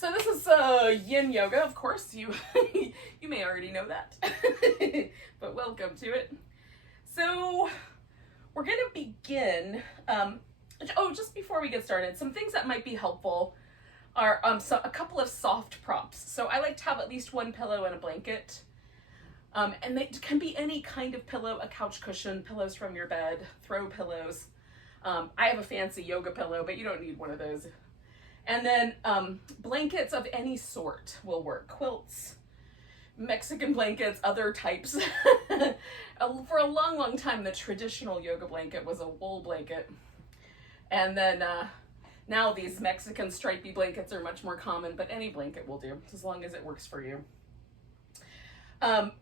So this is Yin Yoga, of course. You you may already know that, but welcome to it. So we're going to begin. Just before we get started, some things that might be helpful are a couple of soft props. So I like to have at least one pillow and a blanket. And they can be any kind of pillow, a couch cushion, pillows from your bed, throw pillows. I have a fancy yoga pillow, but you don't need one of those. And then blankets of any sort will work. Quilts, Mexican blankets, other types. For a long, long time, the traditional yoga blanket was a wool blanket. And then now these Mexican stripy blankets are much more common, but any blanket will do, as long as it works for you. And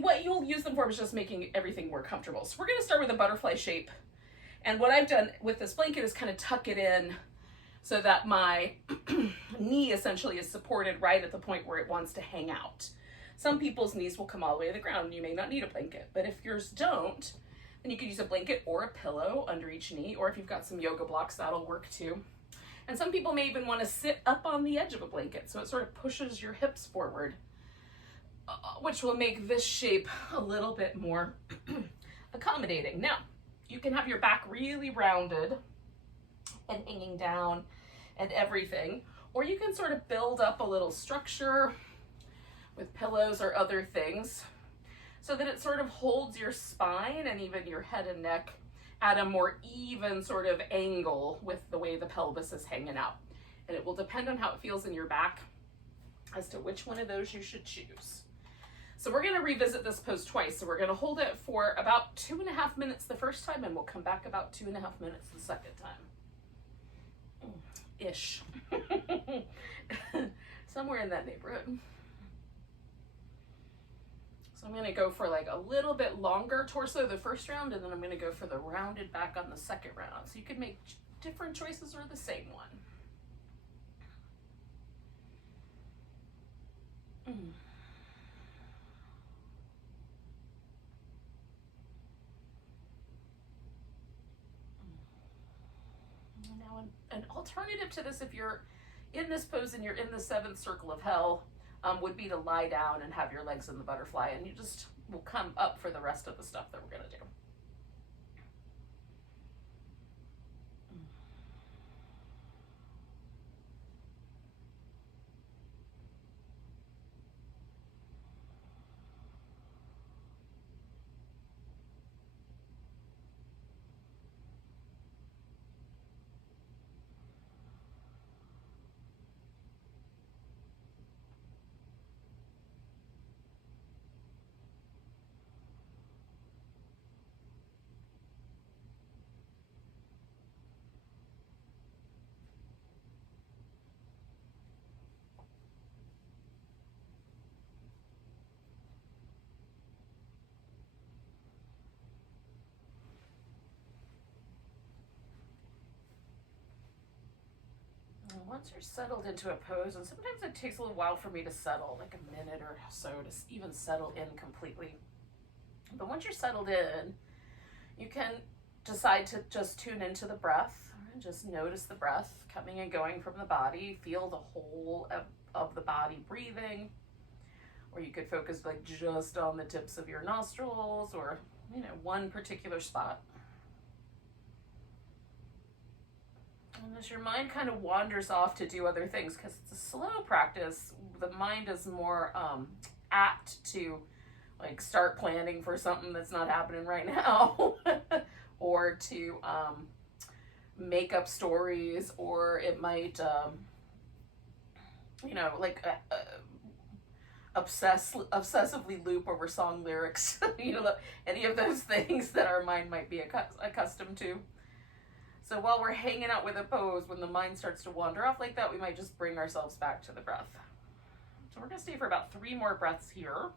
what you'll use them for is just making everything more comfortable. So we're going to start with a butterfly shape. And what I've done with this blanket is kind of tuck it in so that my knee essentially is supported right at the point where it wants to hang out. Some people's knees will come all the way to the ground and you may not need a blanket, but if yours don't, then you could use a blanket or a pillow under each knee, or if you've got some yoga blocks, that'll work too. And some people may even want to sit up on the edge of a blanket, so it sort of pushes your hips forward, which will make this shape a little bit more accommodating. Now, you can have your back really rounded and hanging down and everything, or you can sort of build up a little structure with pillows or other things so that it sort of holds your spine and even your head and neck at a more even sort of angle with the way the pelvis is hanging out. And it will depend on how it feels in your back as to which one of those you should choose. So we're going to revisit this pose twice. So we're going to hold it for about 2.5 minutes the first time, and we'll come back about 2.5 minutes the second time. Ish. Somewhere in that neighborhood. So I'm going to go for like a little bit longer torso the first round, and then I'm going to go for the rounded back on the second round. So you can make different choices or the same one. Now, an alternative to this, if you're in this pose and you're in the seventh circle of hell, would be to lie down and have your legs in the butterfly, and you just will come up for the rest of the stuff that we're going to do. Once you're settled into a pose, and sometimes it takes a little while for me to settle, like a minute or so to even settle in completely. But once you're settled in, you can decide to just tune into the breath and just notice the breath coming and going from the body. Feel the whole of the body breathing. Or you could focus like just on the tips of your nostrils, or one particular spot. And as your mind kind of wanders off to do other things, because it's a slow practice, the mind is more apt to like start planning for something that's not happening right now, or to make up stories, or it might, obsessively loop over song lyrics, any of those things that our mind might be accustomed to. So while we're hanging out with a pose, when the mind starts to wander off like that, we might just bring ourselves back to the breath. So we're going to stay for about 3 more breaths here.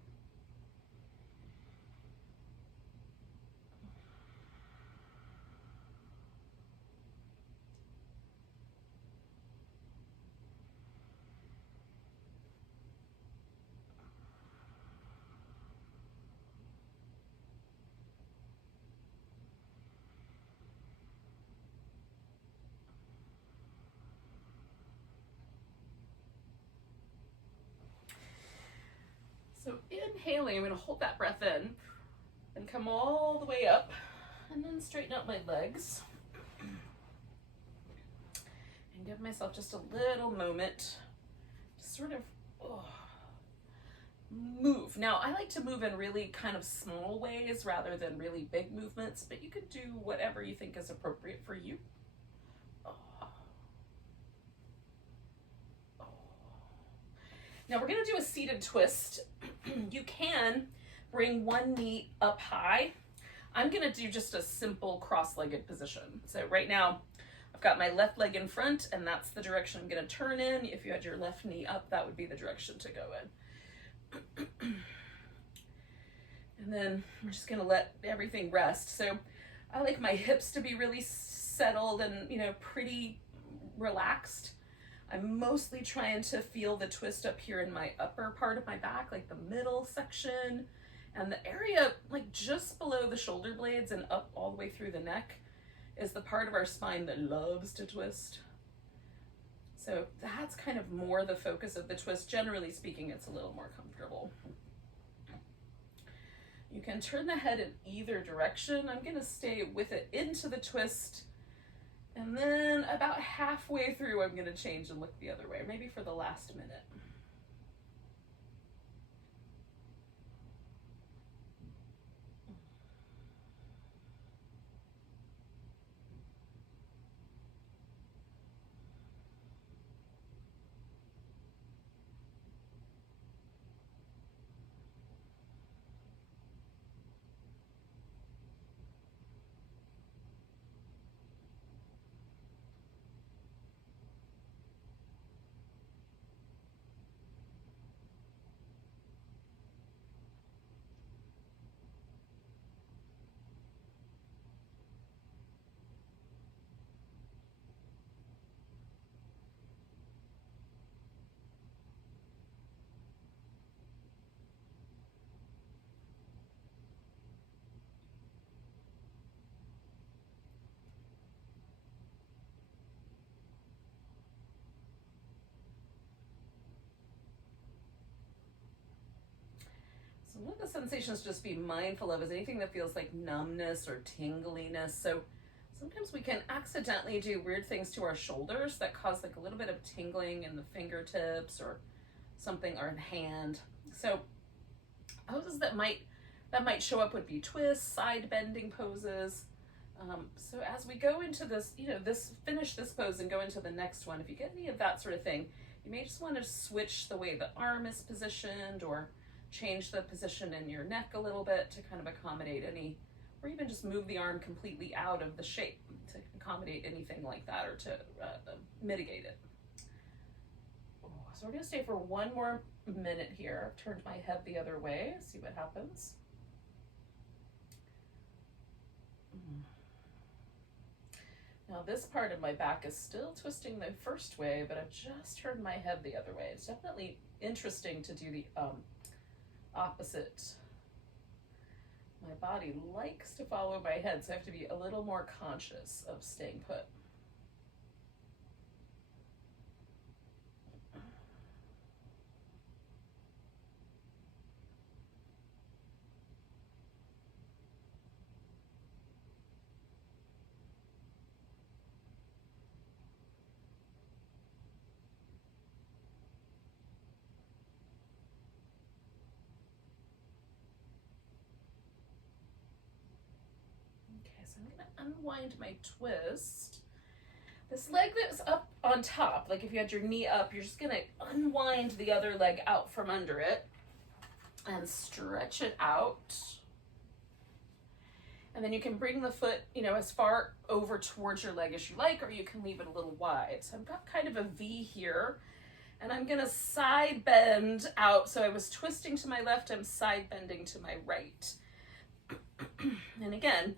inhaling, I'm going to hold that breath in and come all the way up and then straighten out my legs and give myself just a little moment to sort of move. Now, I like to move in really kind of small ways rather than really big movements, but you could do whatever you think is appropriate for you. Now we're going to do a seated twist. You can bring one knee up high. I'm going to do just a simple cross-legged position. So right now I've got my left leg in front and that's the direction I'm going to turn in. If you had your left knee up, that would be the direction to go in. And then I'm just going to let everything rest. So I like my hips to be really settled and, you know, pretty relaxed. I'm mostly trying to feel the twist up here in my upper part of my back, like the middle section, and the area like just below the shoulder blades and up all the way through the neck is the part of our spine that loves to twist. So that's kind of more the focus of the twist. Generally speaking, it's a little more comfortable. You can turn the head in either direction. I'm going to stay with it into the twist. And then about halfway through, I'm going to change and look the other way, maybe for the last minute. So one of the sensations to just be mindful of is anything that feels like numbness or tingliness. So sometimes we can accidentally do weird things to our shoulders that cause like a little bit of tingling in the fingertips or something, or in hand. So poses that might show up would be twists, side bending poses. So as we go into this, finish this pose and go into the next one, if you get any of that sort of thing, you may just want to switch the way the arm is positioned or change the position in your neck a little bit to kind of accommodate any, or even just move the arm completely out of the shape to accommodate anything like that or to mitigate it. So we're going to stay for one more minute here. I've turned my head the other way, see what happens. Now this part of my back is still twisting the first way, but I've just turned my head the other way. It's definitely interesting to do the opposite. My body likes to follow my head, so I have to be a little more conscious of staying put. So I'm going to unwind my twist. This leg that's up on top, like if you had your knee up, you're just going to unwind the other leg out from under it and stretch it out. And then you can bring the foot, as far over towards your leg as you like, or you can leave it a little wide. So I've got kind of a V here, and I'm going to side bend out. So I was twisting to my left, I'm side bending to my right. And again,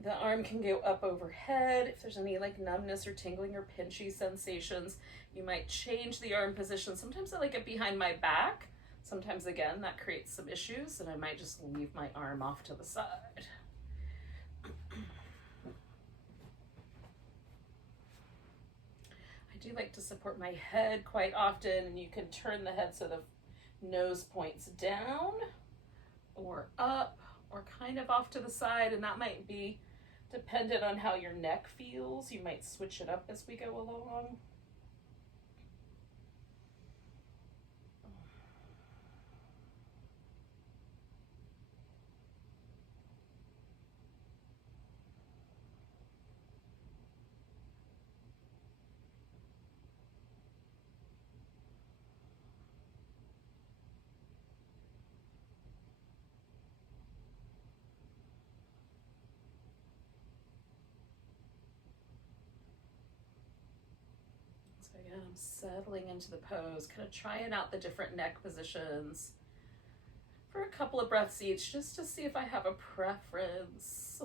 the arm can go up overhead. If there's any like numbness or tingling or pinchy sensations, you might change the arm position. Sometimes I like it behind my back. Sometimes, again, that creates some issues, and I might just leave my arm off to the side. I do like to support my head quite often, and you can turn the head so the Nose points down or up or kind of off to the side, and that might be dependent on how your neck feels. You might switch it up as we go along. So again, I'm settling into the pose, kind of trying out the different neck positions for a couple of breaths each, just to see if I have a preference.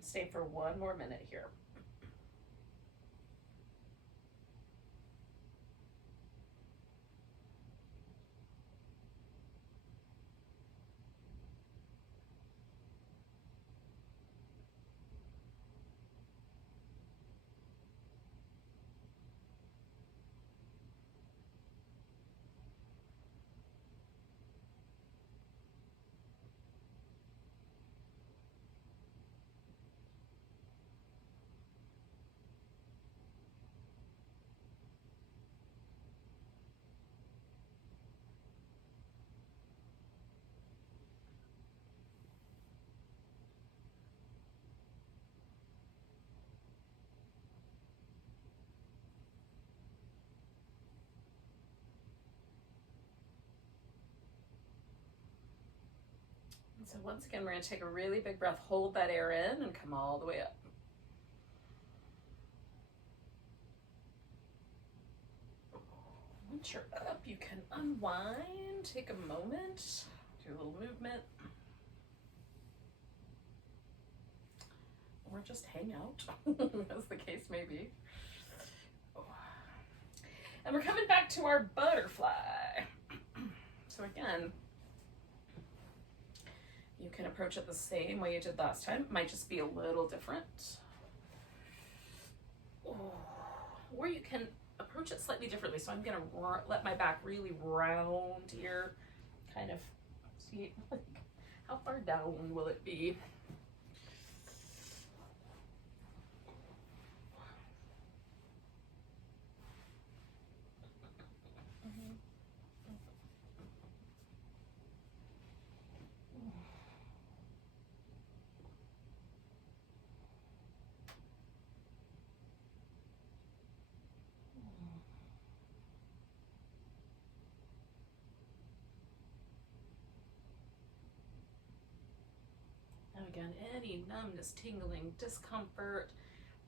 Stay for one more minute here. So once again, we're going to take a really big breath, hold that air in, and come all the way up. Once you're up, you can unwind, take a moment, do a little movement, or just hang out, as the case may be. And we're coming back to our butterfly. So again, you can approach it the same way you did last time. It might just be a little different. Or you can approach it slightly differently. So I'm gonna let my back really round here, kind of see how far down will it be. Again, any numbness, tingling, discomfort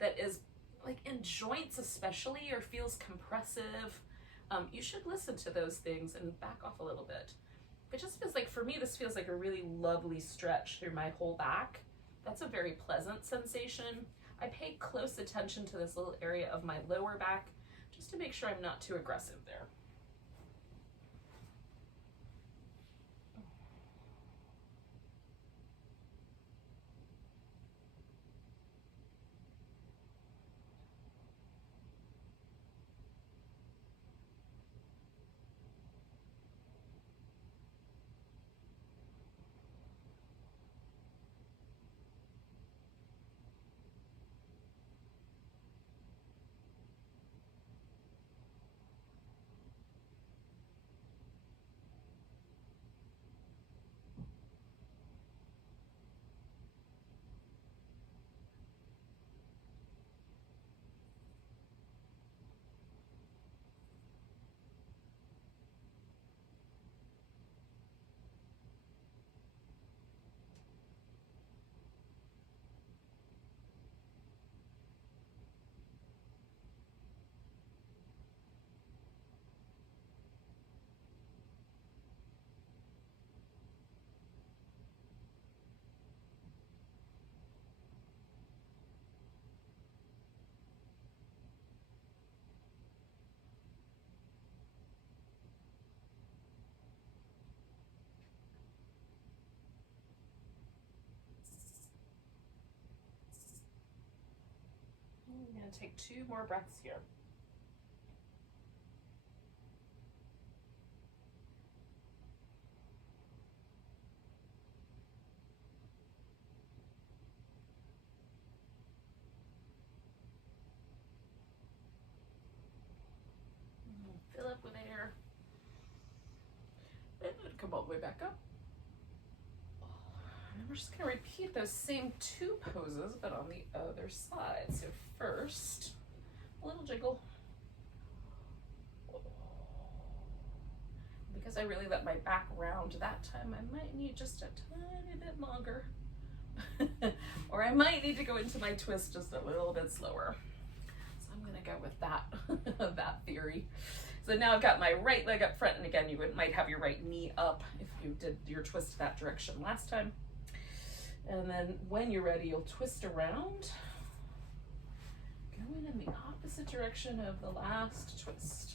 that is like in joints especially, or feels compressive, you should listen to those things and back off a little bit. It just feels like, for me, this feels like a really lovely stretch through my whole back. That's a very pleasant sensation. I pay close attention to this little area of my lower back just to make sure I'm not too aggressive there. And take 2 more breaths here. Fill up with air. And then come all the way back up. And we're just going to repeat those same 2 poses, but on the other side. So first, a little jiggle. Because I really let my back round that time, I might need just a tiny bit longer. Or I might need to go into my twist just a little bit slower. So I'm going to go with that, that theory. So now I've got my right leg up front, and again, you might have your right knee up if you did your twist that direction last time. And then when you're ready, you'll twist around, going in the opposite direction of the last twist.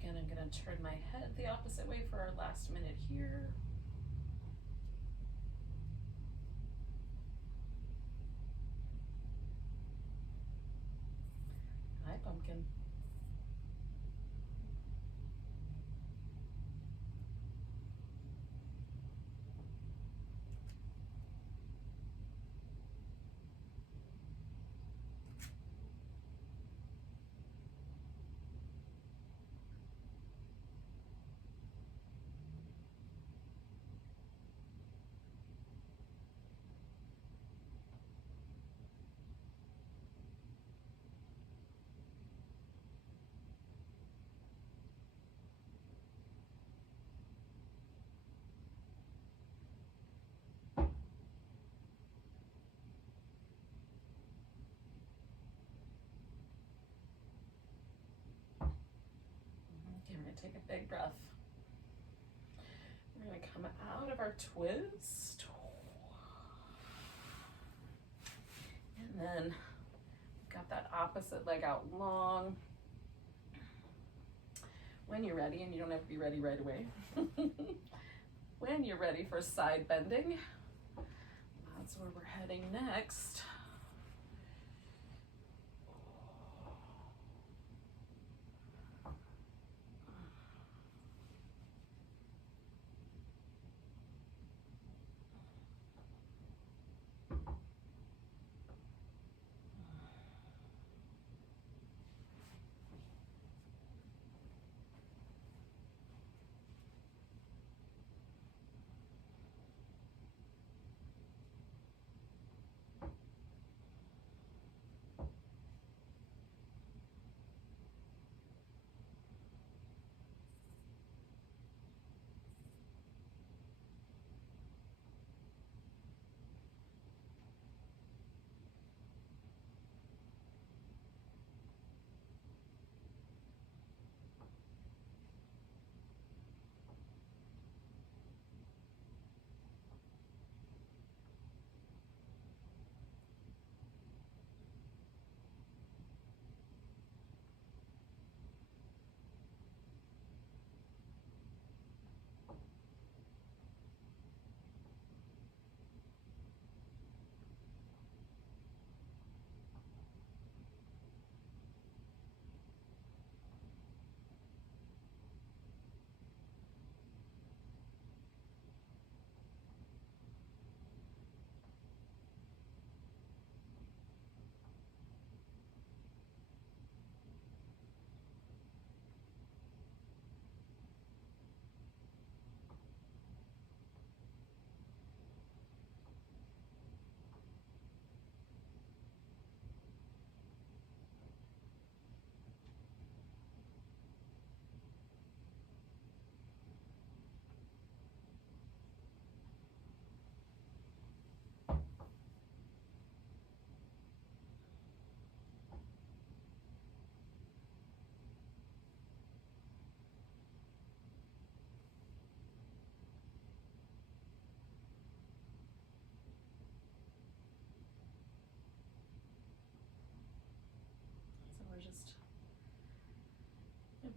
Again, I'm going to turn my head the opposite way for our last minute here. Hi, pumpkin. Take a big breath. We're going to come out of our twist. And then we've got that opposite leg out long. When you're ready, and you don't have to be ready right away. When you're ready for side bending, that's where we're heading next.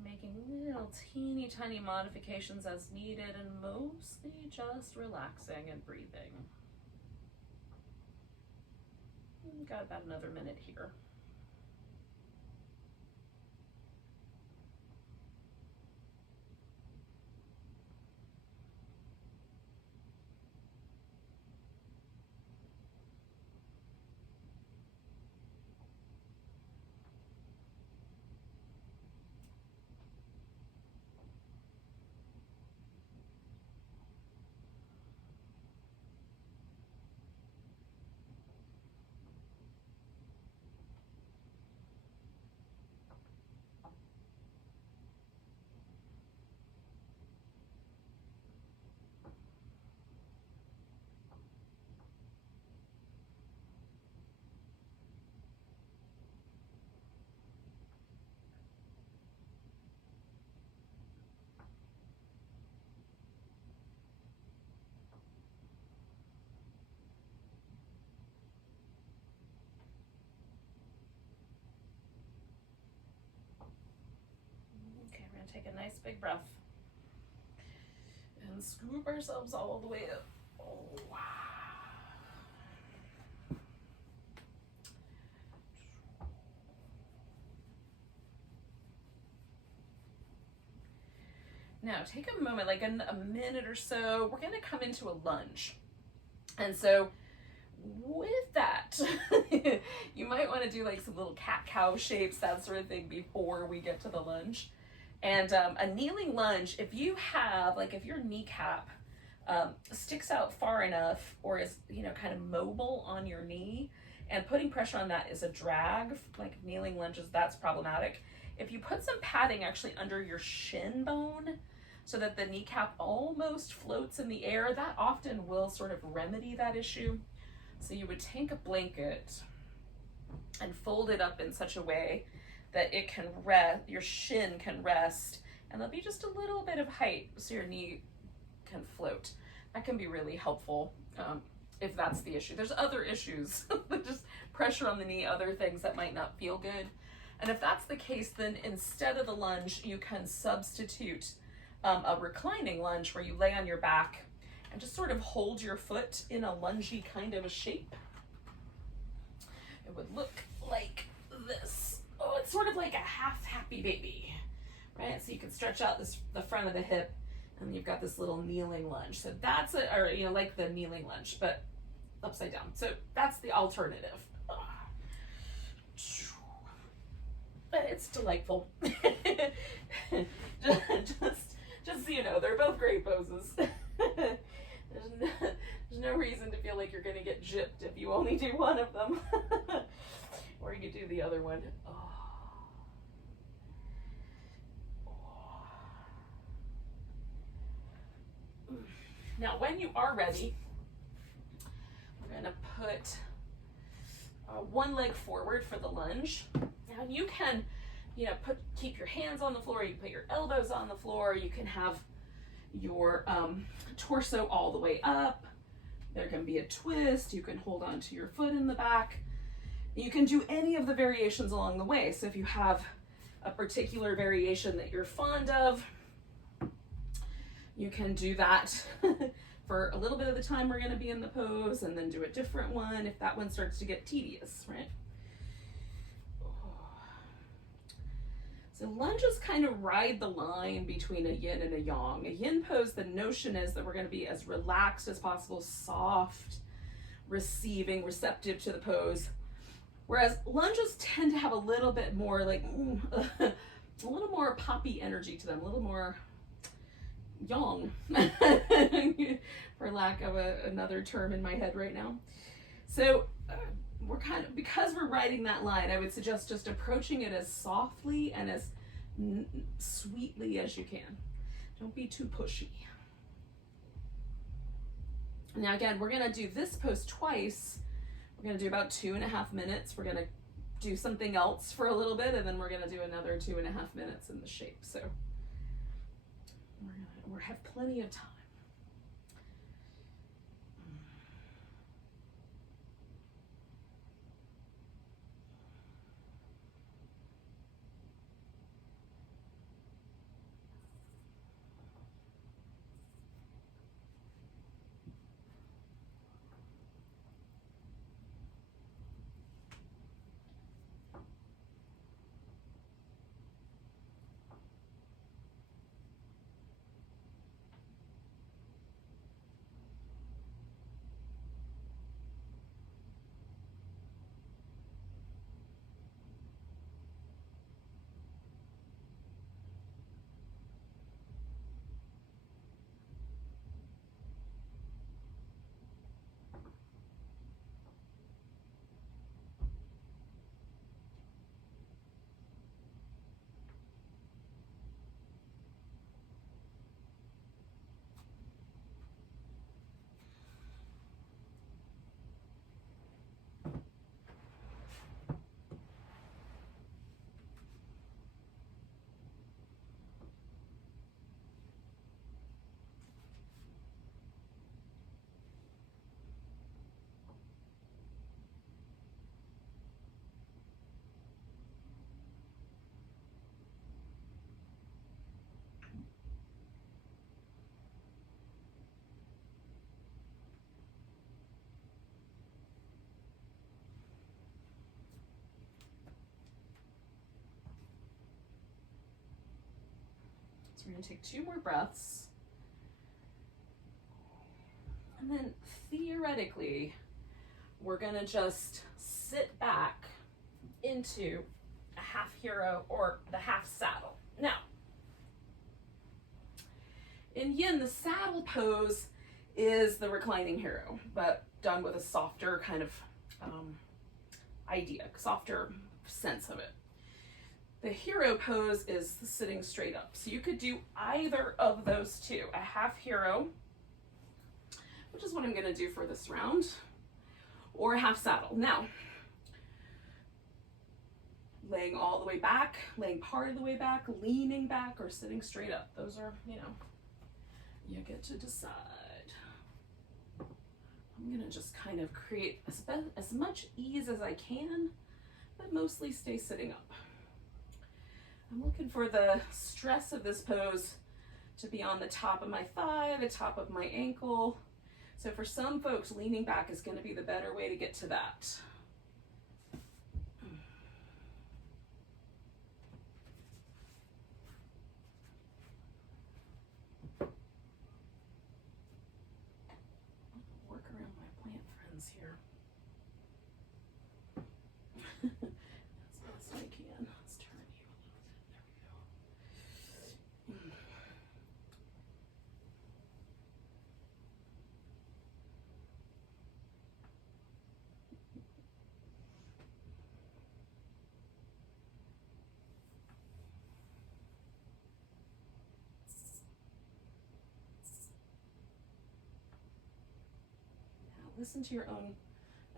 making little teeny tiny modifications as needed, and mostly just relaxing and breathing. Got about another minute here. Okay, we're gonna take a nice big breath and scoop ourselves all the way up. Oh, wow. Now take a moment, like a minute or so, we're gonna come into a lunge. And so with that, you might wanna do like some little cat-cow shapes, that sort of thing before we get to the lunge. And a kneeling lunge, if you have, like if your kneecap sticks out far enough or is, you know, kind of mobile on your knee, and putting pressure on that is a drag, like kneeling lunges, that's problematic. If you put some padding actually under your shin bone so that the kneecap almost floats in the air, that often will sort of remedy that issue. So you would take a blanket and fold it up in such a way that it can rest, your shin can rest, and there'll be just a little bit of height so your knee can float. That can be really helpful if that's the issue. There's other issues, just pressure on the knee, other things that might not feel good. And if that's the case, then instead of the lunge, you can substitute a reclining lunge where you lay on your back and just sort of hold your foot in a lungy kind of a shape. It would look like this. Oh, it's sort of like a half happy baby, right? So you can stretch out the front of the hip, and you've got this little kneeling lunge. So that's it, or you know, like the kneeling lunge, but upside down. So that's the alternative. It's delightful. just so you know, they're both great poses. There's no reason to feel like you're gonna get gypped if you only do one of them. Or you do the other one. Oh. Now, when you are ready, we're gonna put one leg forward for the lunge. Now you can, you know, keep your hands on the floor, you can put your elbows on the floor, you can have your torso all the way up. There can be a twist, you can hold on to your foot in the back. You can do any of the variations along the way. So if you have a particular variation that you're fond of, you can do that for a little bit of the time we're going to be in the pose, and then do a different one if that one starts to get tedious, right? So lunges kind of ride the line between a yin and a yang. A yin pose, the notion is that we're going to be as relaxed as possible, soft, receiving, receptive to the pose. Whereas lunges tend to have a little bit more like, a little more poppy energy to them, a little more yang, for lack of another term in my head right now. So we're kind of, because we're riding that line, I would suggest just approaching it as softly and as sweetly as you can. Don't be too pushy. Now again, we're gonna do this pose twice. We're gonna do about 2.5 minutes. We're gonna do something else for a little bit, and then we're gonna do another 2.5 minutes in the shape. So we have plenty of time. So we're going to take 2 more breaths. And then theoretically, we're going to just sit back into a half hero or the half saddle. Now, in yin, the saddle pose is the reclining hero, but done with a softer kind of idea, softer sense of it. The hero pose is the sitting straight up. So you could do either of those two, a half hero, which is what I'm going to do for this round, or a half saddle. Now, laying all the way back, laying part of the way back, leaning back, or sitting straight up. Those are, you know, you get to decide. I'm going to just kind of create as much ease as I can, but mostly stay sitting up. I'm looking for the stress of this pose to be on the top of my thigh, the top of my ankle. So for some folks, leaning back is going to be the better way to get to that. Work around my plant friends here. As best I can. Let's turn you a little bit. There we go. Listen to your own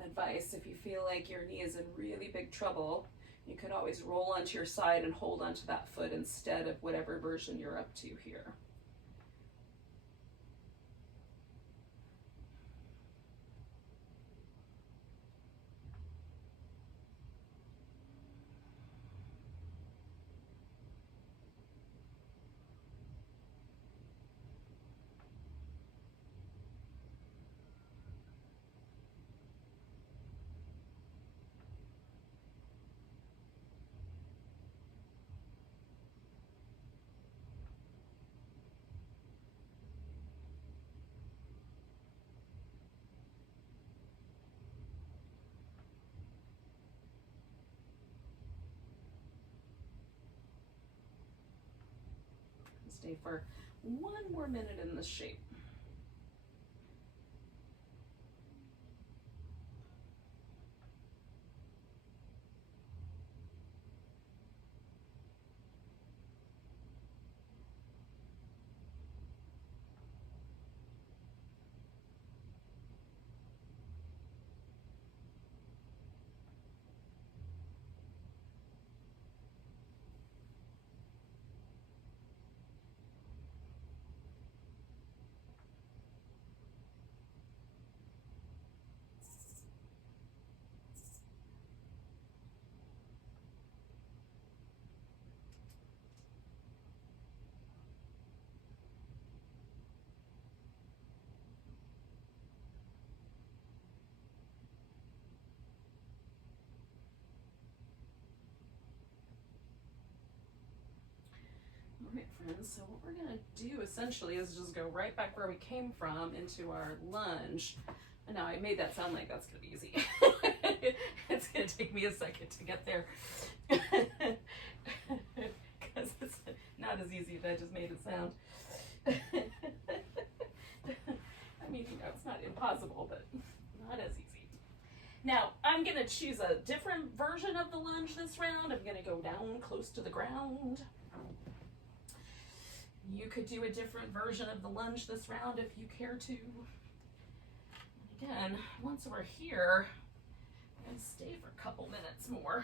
advice. If you feel like your knee is in really big trouble, you could always roll onto your side and hold onto that foot instead of whatever version you're up to here. Stay for 1 more minute in this shape. All right, friends, so what we're going to do essentially is just go right back where we came from into our lunge. And now I made that sound like that's going to be easy. It's going to take me a second to get there. Because it's not as easy as I just made it sound. I mean, you know, it's not impossible, but not as easy. Now, I'm going to choose a different version of the lunge this round. I'm going to go down close to the ground. You could do a different version of the lunge this round if you care to. And again, once we're here, I'm going to stay for a couple minutes more.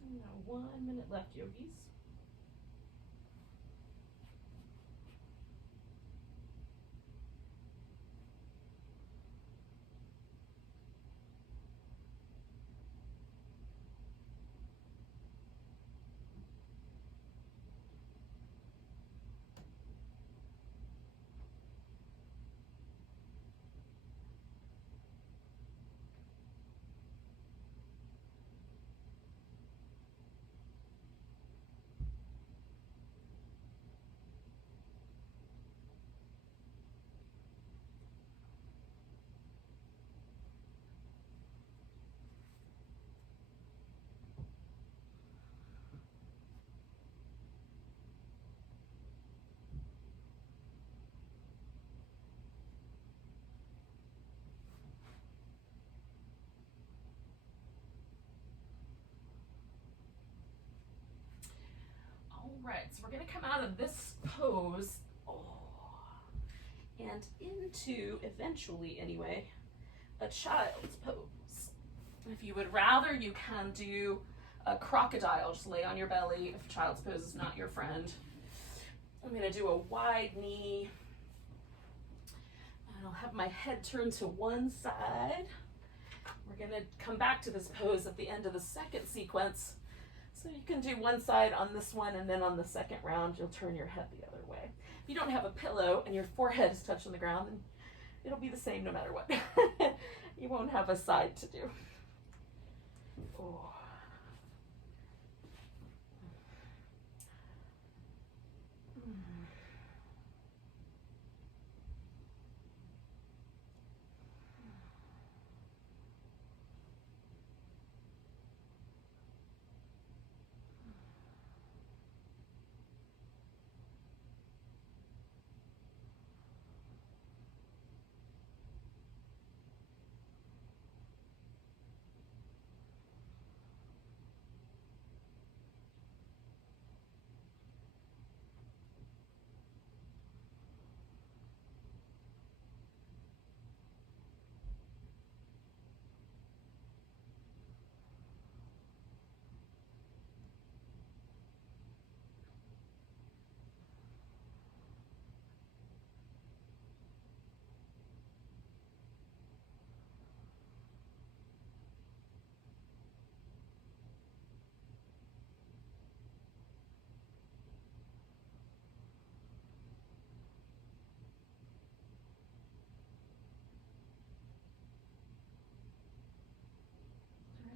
Now 1 minute left, yogis. All right, so we're going to come out of this pose and into, eventually anyway, a child's pose. If you would rather, you can do a crocodile. Just lay on your belly if child's pose is not your friend. I'm going to do a wide knee. And I'll have my head turned to one side. We're going to come back to this pose at the end of the second sequence. So you can do one side on this one, and then on the second round, you'll turn your head the other way. If you don't have a pillow and your forehead is touching the ground, then it'll be the same no matter what. You won't have a side to do. Oh.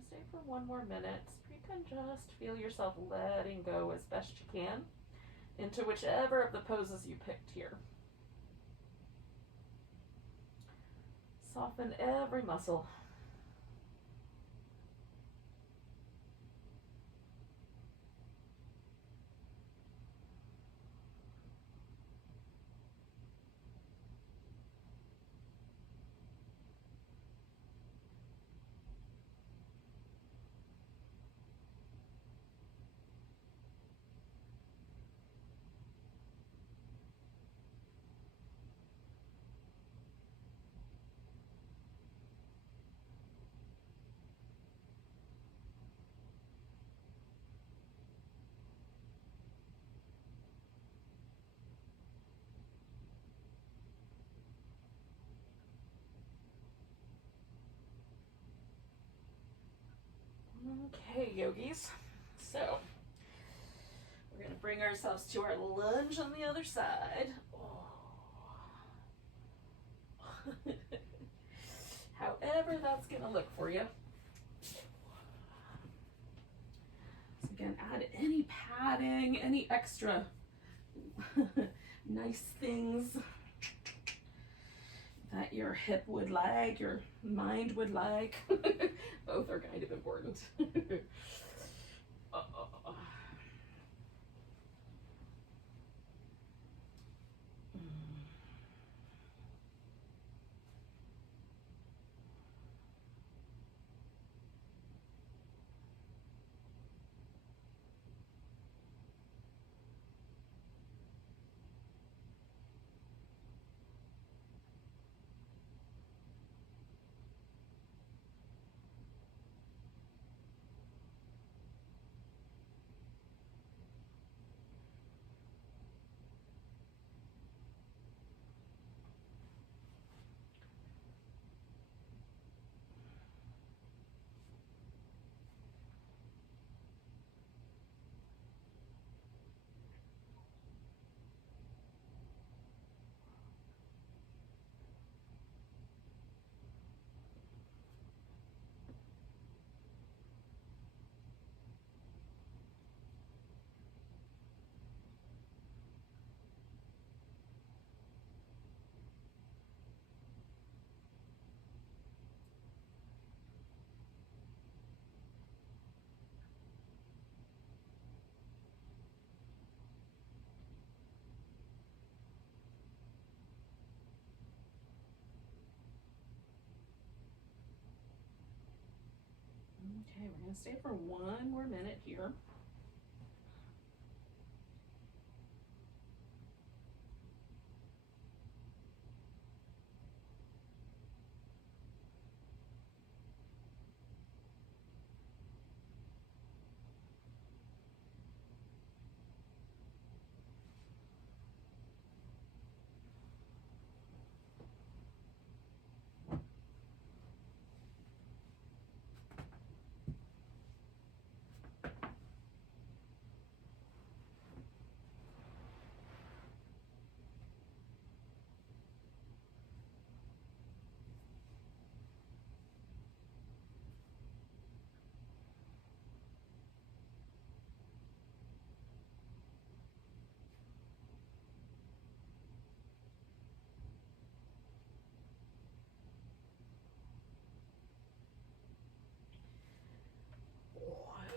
Stay for 1 more minute. You can just feel yourself letting go as best you can into whichever of the poses you picked here. Soften every muscle. Okay, yogis. So we're going to bring ourselves to our lunge on the other side. Oh. However that's going to look for you. So again, add any padding, any extra nice things that your hip would like, your mind would like. Both are kind of important. Okay, we're going to stay for one more minute here.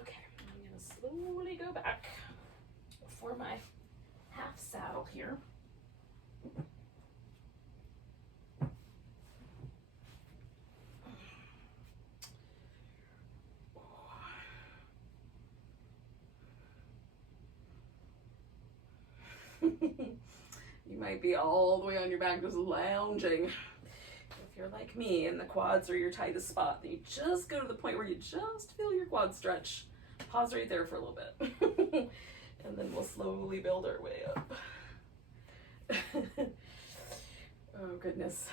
Okay, I'm going to slowly go back for my half saddle here. You might be all the way on your back just lounging. If you're like me and the quads are your tightest spot, then you just go to the point where you just feel your quads stretch. Pause right there for a little bit. And then we'll slowly build our way up. Oh, goodness.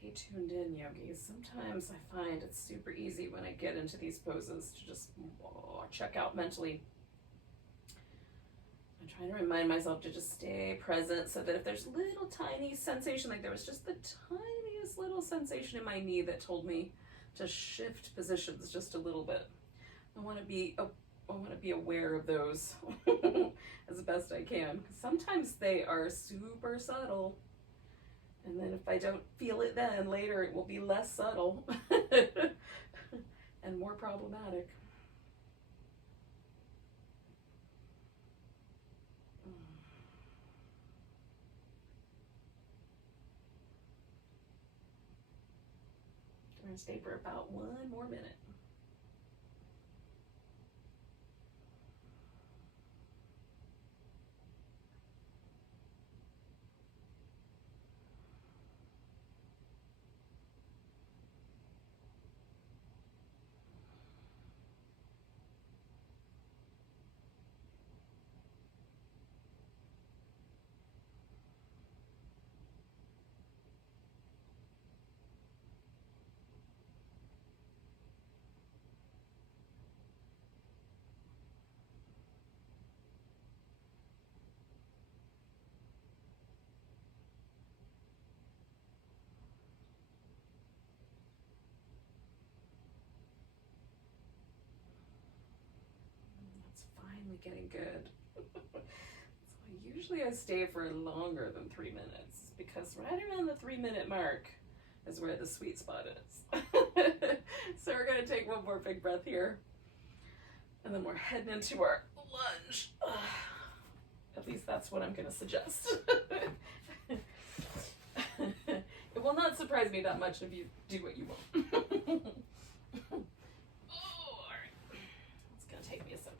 Stay tuned in, yogis. Sometimes I find it's super easy when I get into these poses to just check out mentally. I'm trying to remind myself to just stay present so that if there's little tiny sensation, like there was just the tiniest little sensation in my knee that told me to shift positions just a little bit. I want to be aware of those as best I can, because sometimes they are super subtle. And then if I don't feel it then, later it will be less subtle and more problematic. I'm going to stay for about one more minute. That's finally getting good. So usually I stay for longer than 3 minutes, because right around the 3-minute mark, is where the sweet spot is. So we're gonna take one more big breath here. And then we're heading into our lunge. At least that's what I'm gonna suggest. It will not surprise me that much if you do what you want. Oh, all right. It's gonna take me a second.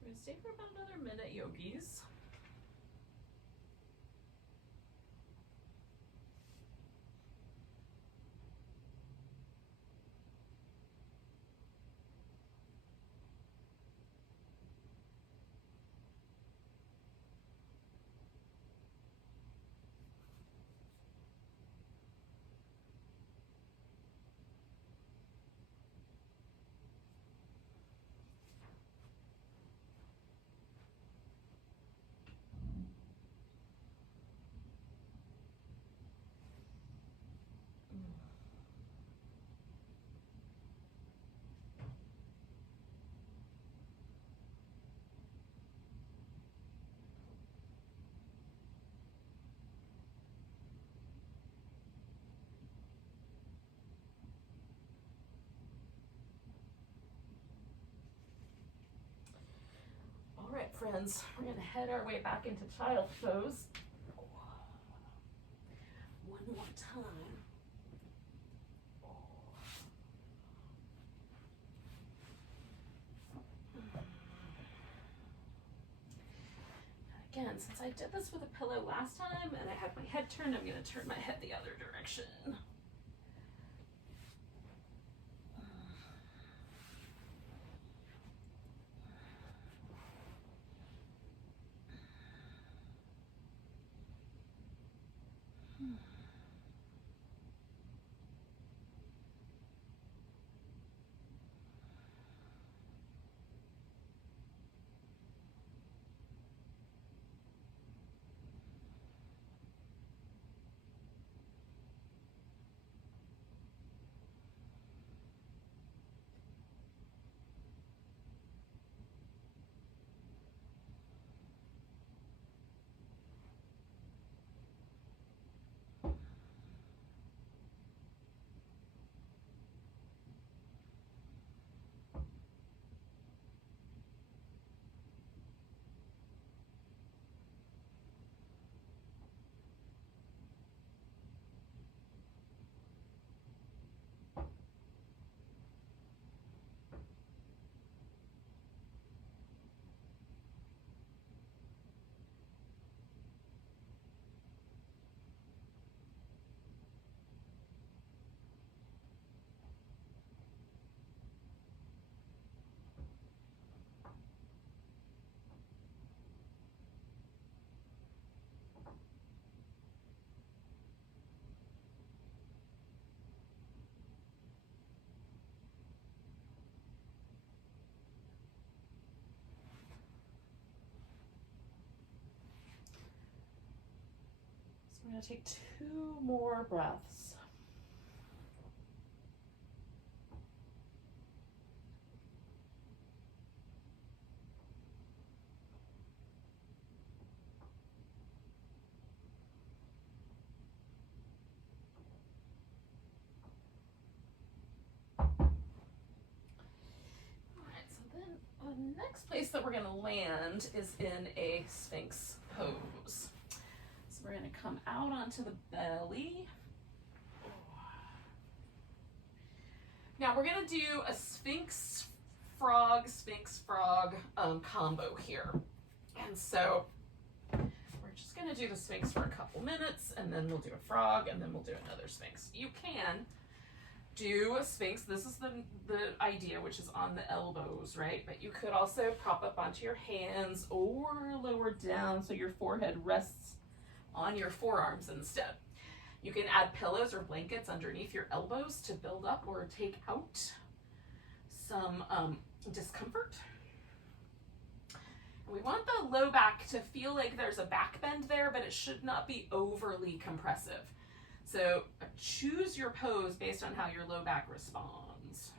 We're gonna stay for about another minute, yogis. All right, friends, we're gonna head our way back into child pose. One more time. Again, since I did this with a pillow last time and I had my head turned, I'm gonna turn my head the other direction. I'm going to take 2 more breaths. The next place that we're going to land is in a Sphinx pose. So we're going to come out onto the belly. Now we're going to do a Sphinx frog combo here. And so we're just going to do the Sphinx for a couple minutes, and then we'll do a frog, and then we'll do another Sphinx. You can do a Sphinx. This is the idea, which is on the elbows, right? But you could also prop up onto your hands or lower down so your forehead rests on your forearms instead. You can add pillows or blankets underneath your elbows to build up or take out some discomfort. We want the low back to feel like there's a back bend there, but it should not be overly compressive. So choose your pose based on how your low back responds.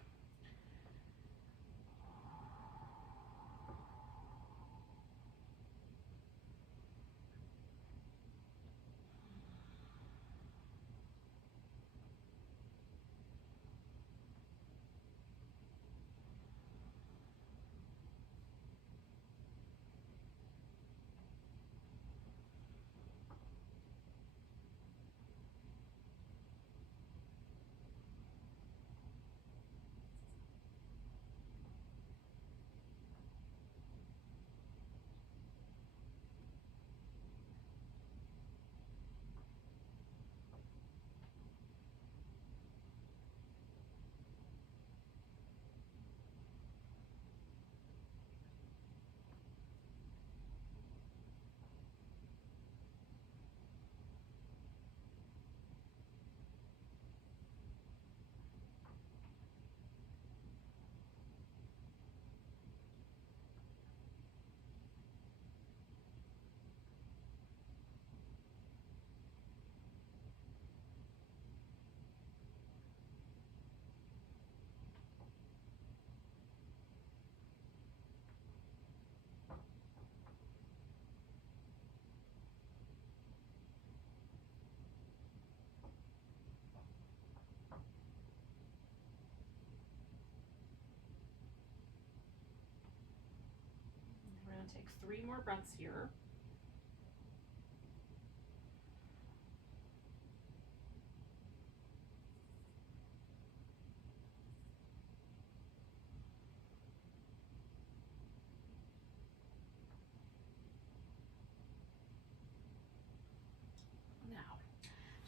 We're going to take 3 more breaths here.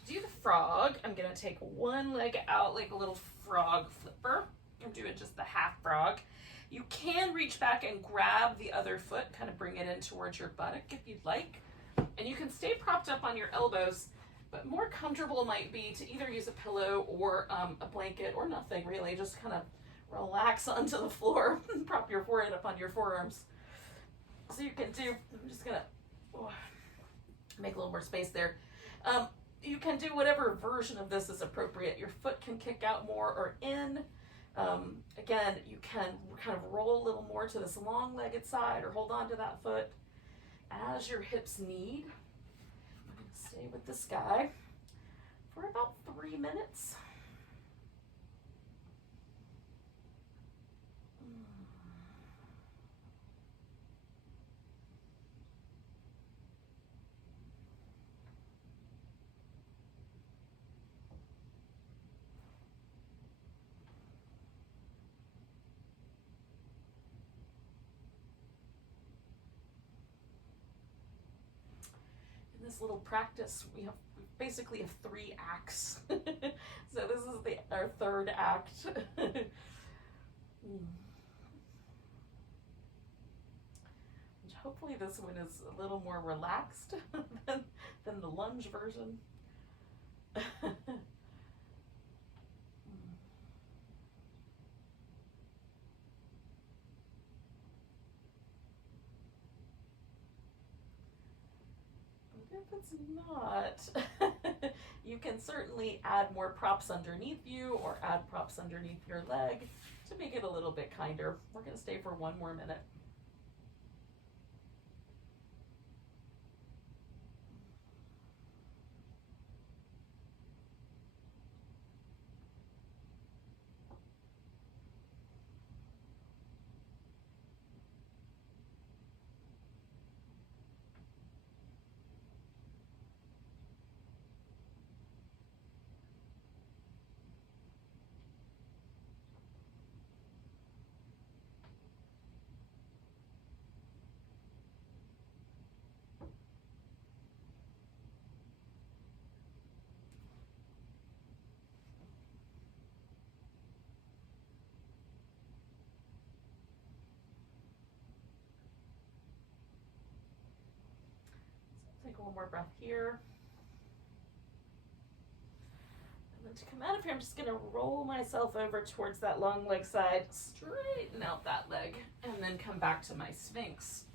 Do the frog, I'm going to take one leg out like a little frog flipper. I'm doing just the half frog. You can reach back and grab the other foot, kind of bring it in towards your buttock if you'd like. And you can stay propped up on your elbows, but more comfortable might be to either use a pillow or a blanket or nothing really. Just kind of relax onto the floor and prop your forehead up on your forearms. So you can do, I'm just going to make a little more space there. You can do whatever version of this is appropriate. Your foot can kick out more or in. Again, you can kind of roll a little more to this long-legged side or hold on to that foot as your hips need. I'm going to stay with this guy for about 3 minutes. This little practice, we basically have 3 acts. So this is our 3rd act. Hopefully this one is a little more relaxed than the lunge version. if it's not, you can certainly add more props underneath you or add props underneath your leg to make it a little bit kinder. We're going to stay for 1 more minute. Take 1 more breath here. And then to come out of here, I'm just going to roll myself over towards that long leg side, straighten out that leg, and then come back to my Sphinx.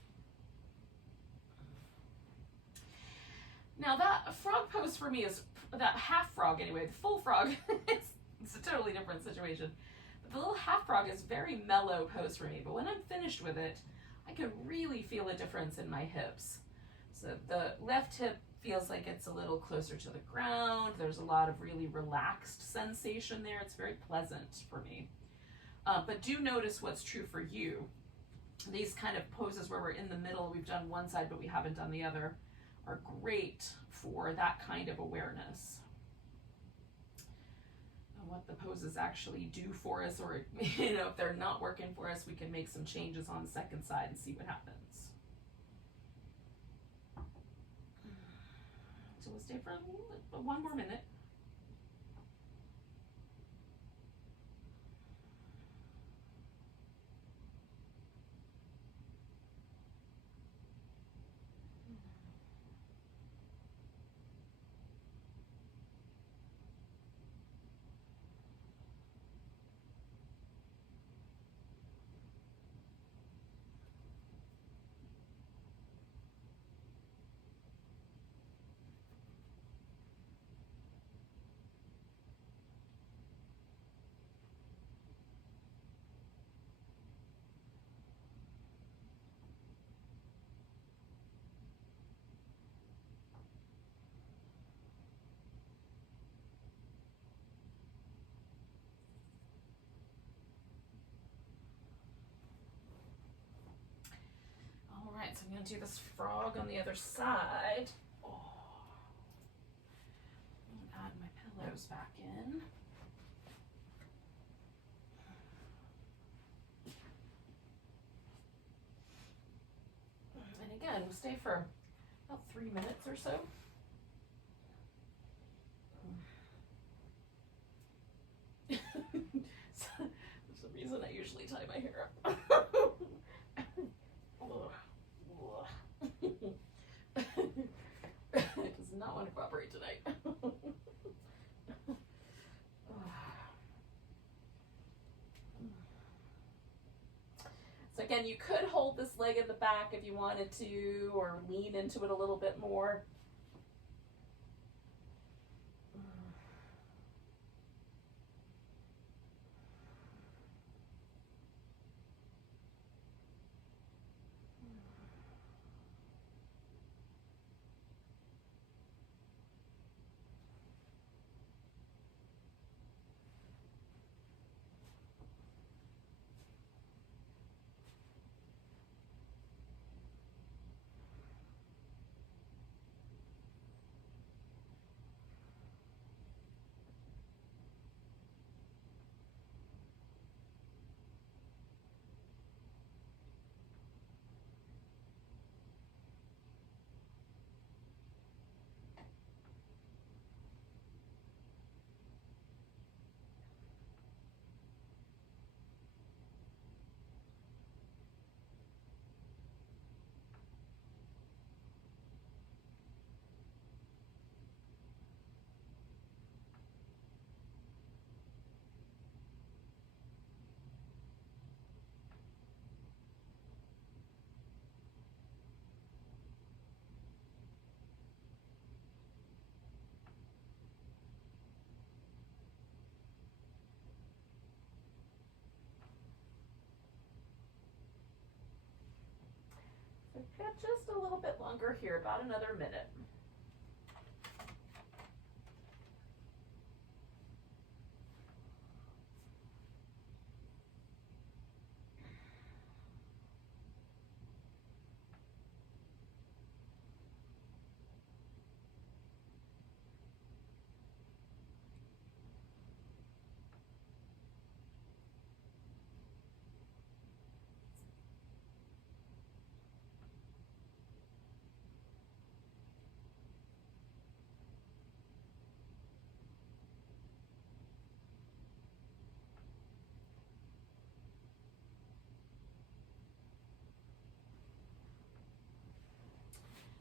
Now that frog pose for me is, that half frog anyway, the full frog, it's a totally different situation. But the little half frog is very mellow pose for me, but when I'm finished with it, I can really feel a difference in my hips. So the left hip feels like it's a little closer to the ground. There's a lot of really relaxed sensation there. It's very pleasant for me. But do notice what's true for you. These kind of poses where we're in the middle, we've done one side but we haven't done the other, are great for that kind of awareness. And what the poses actually do for us, or if they're not working for us, we can make some changes on the second side and see what happens. So we'll stay for 1 more minute. All right, so I'm going to do this frog on the other side. Oh. Add my pillows back in. And again, we'll stay for about 3 minutes or so. That's the reason I usually tie my hair up. It does not want to cooperate tonight. So again, you could hold this leg in the back if you wanted to, or lean into it a little bit more. just a little bit longer here, about another minute.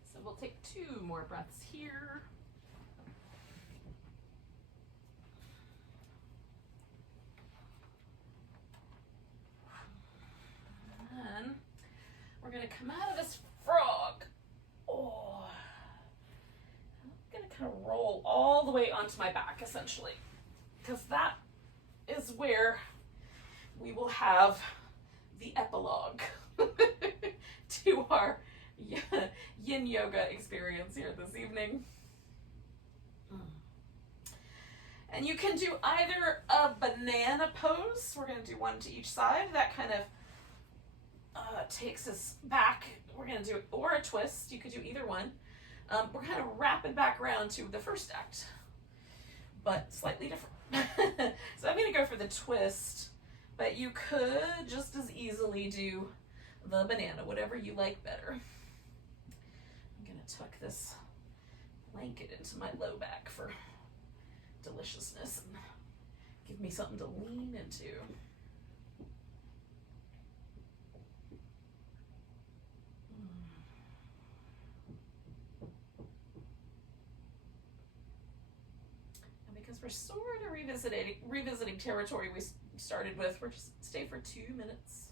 So we'll take 2 more breaths here. And then we're going to come out of this frog. Oh, I'm going to kind of roll all the way onto my back, essentially, because that is where we will have the epilogue to our yin yoga experience here this evening. And you can do either a banana pose. We're going to do one to each side. That kind of takes us back. We're going to do, or a twist. You could do either one. We're kind of wrapping back around to the first act, but slightly different. So I'm going to go for the twist, but you could just as easily do the banana, whatever you like better. I'm going to tuck this blanket into my low back for deliciousness and give me something to lean into. And because we're sort of revisiting territory we started with, we're just stay for 2 minutes.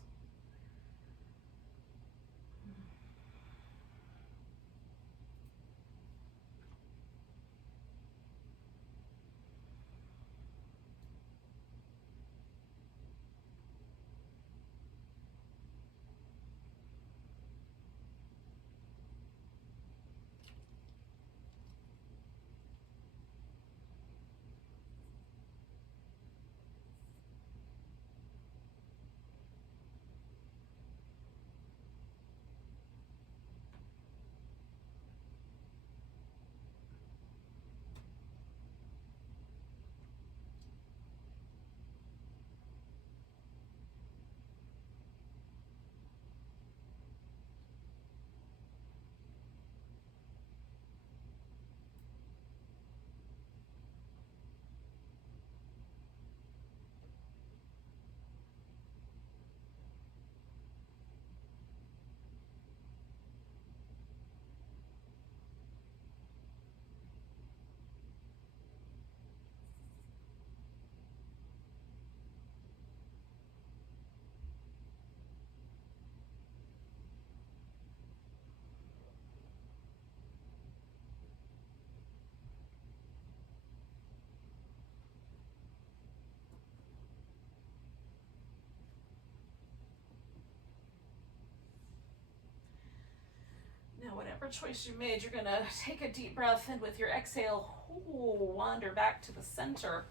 Now, whatever choice you made, you're going to take a deep breath, and with your exhale, wander back to the center.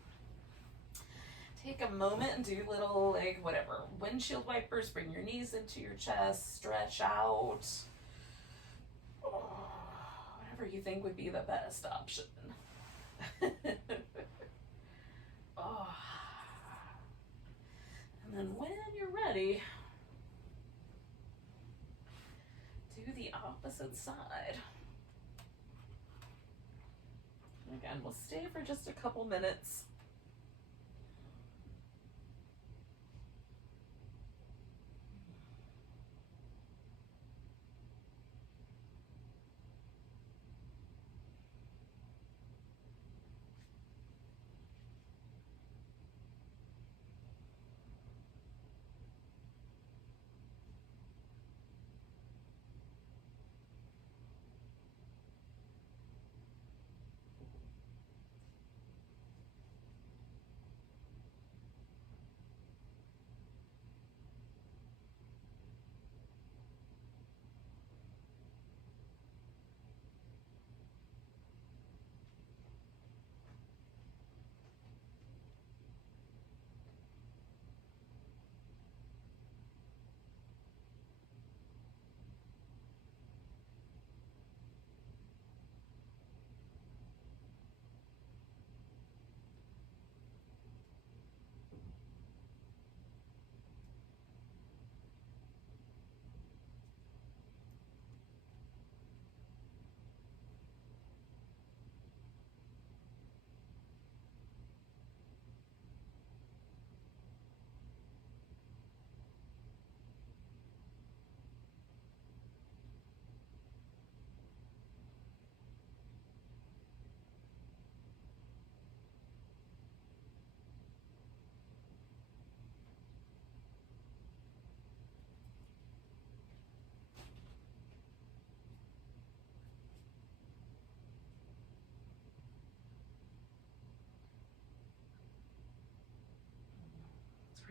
Take a moment and do little, like, whatever, windshield wipers. Bring your knees into your chest, stretch out. Whatever you think would be the best option. And then when you're ready, do the opposite side. Again, we'll stay for just a couple minutes.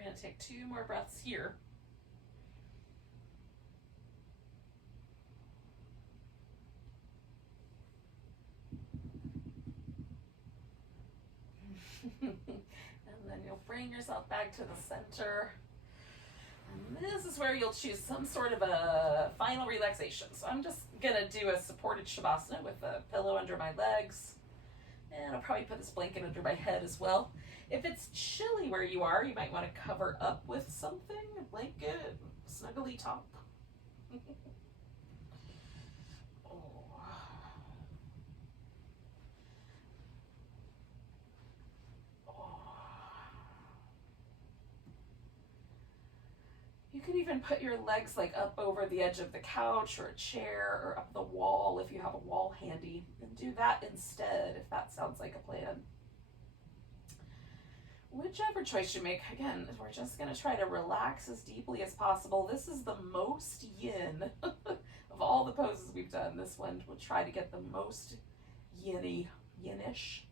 We're going to take 2 more breaths here. And then you'll bring yourself back to the center. And this is where you'll choose some sort of a final relaxation. So I'm just going to do a supported Shavasana with a pillow under my legs. And I'll probably put this blanket under my head as well. If it's chilly where you are, you might want to cover up with something, a blanket, snuggly top. You can even put your legs like up over the edge of the couch or a chair or up the wall if you have a wall handy, and do that instead if that sounds like a plan. Whichever choice you make, again, we're just going to try to relax as deeply as possible. This is the most yin of all the poses we've done. This one will try to get the most yinish.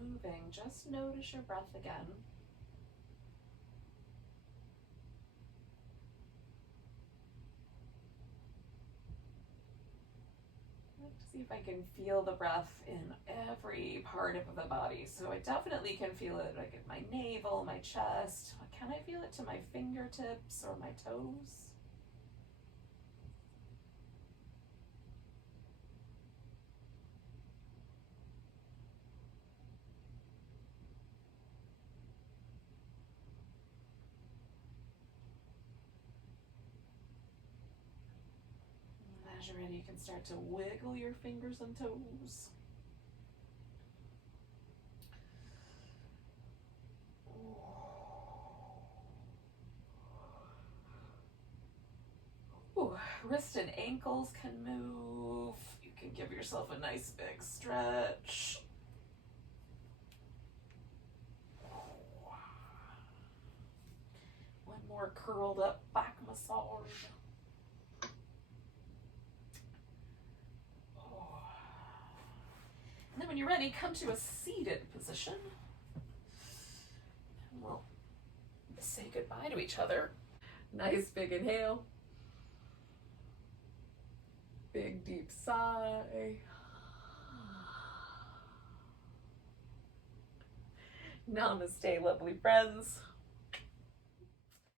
Moving, just notice your breath again. To see if I can feel the breath in every part of the body. So I definitely can feel it like in my navel, my chest. Can I feel it to my fingertips or my toes? you're ready, you can start to wiggle your fingers and toes. Ooh, wrist and ankles can move. You can give yourself a nice big stretch. One more curled up back massage. And then when you're ready, come to a seated position. And we'll say goodbye to each other. Nice big inhale. Big deep sigh. Namaste, lovely friends.